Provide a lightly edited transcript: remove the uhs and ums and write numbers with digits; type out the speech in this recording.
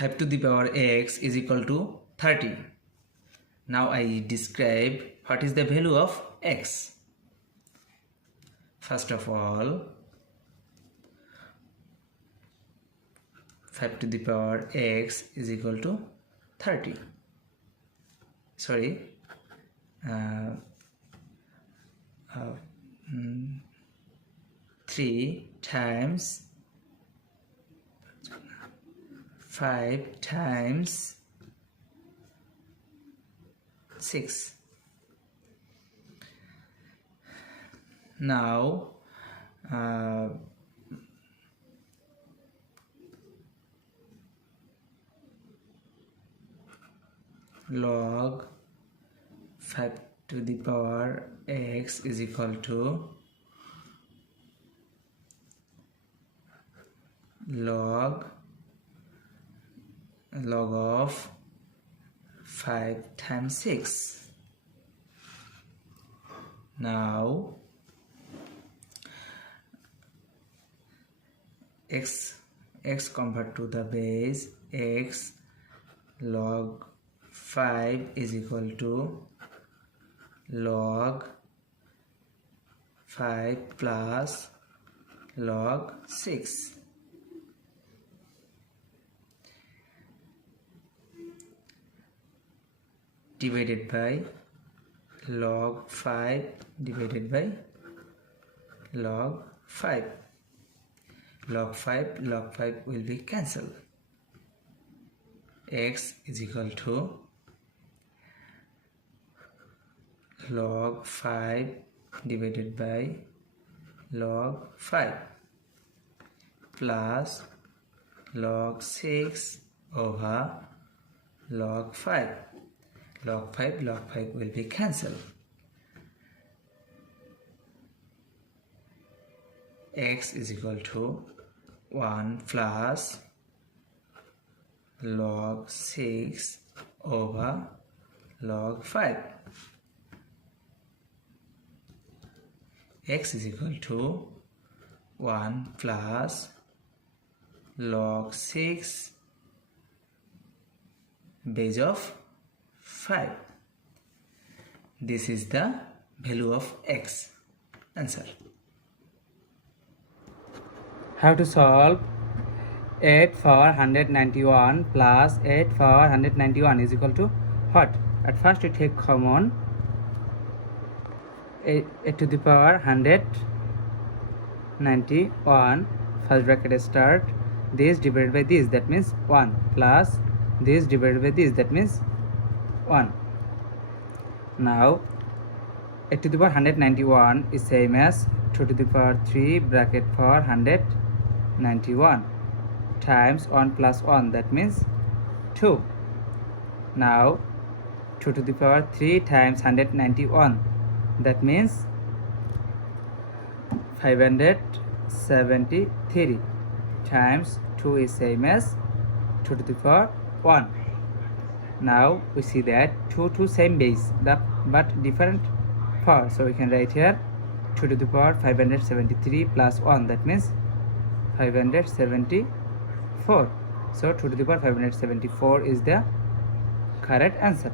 5 to the power x is equal to 30. Now I describe what is the value of x. First of all, 5 to the power x is equal to 30. Sorry, 3 times 5 times 6. Now log 5 to the power x is equal to log of 5 times 6. Now x convert to the base, x log 5 is equal to log 5 plus log 6. Divided by log 5 divided by log 5. Log 5 will be cancelled. X is equal to log 5 divided by log 5 plus log 6 over log 5. Log 5 will be cancelled. X is equal to 1 plus log 6 over log 5. X is equal to 1 plus log 6 base of 5. This is the value of x. Answer. How to solve 8 for 191 plus 8 for 191 is equal to what? At first we take common 8 to the power 191, first bracket start, this divided by this, that means 1, plus this divided by this, that means 1. Now 8 to the power 191 is same as 2 to the power 3 bracket for 191 times 1 plus 1, that means 2. Now 2 to the power 3 times 191, that means 573 times 2 is same as 2 to the power 1. Now we see that 2 same base but different power, so we can write here 2 to the power 573 plus 1, that means 574. So 2 to the power 574 is the correct answer.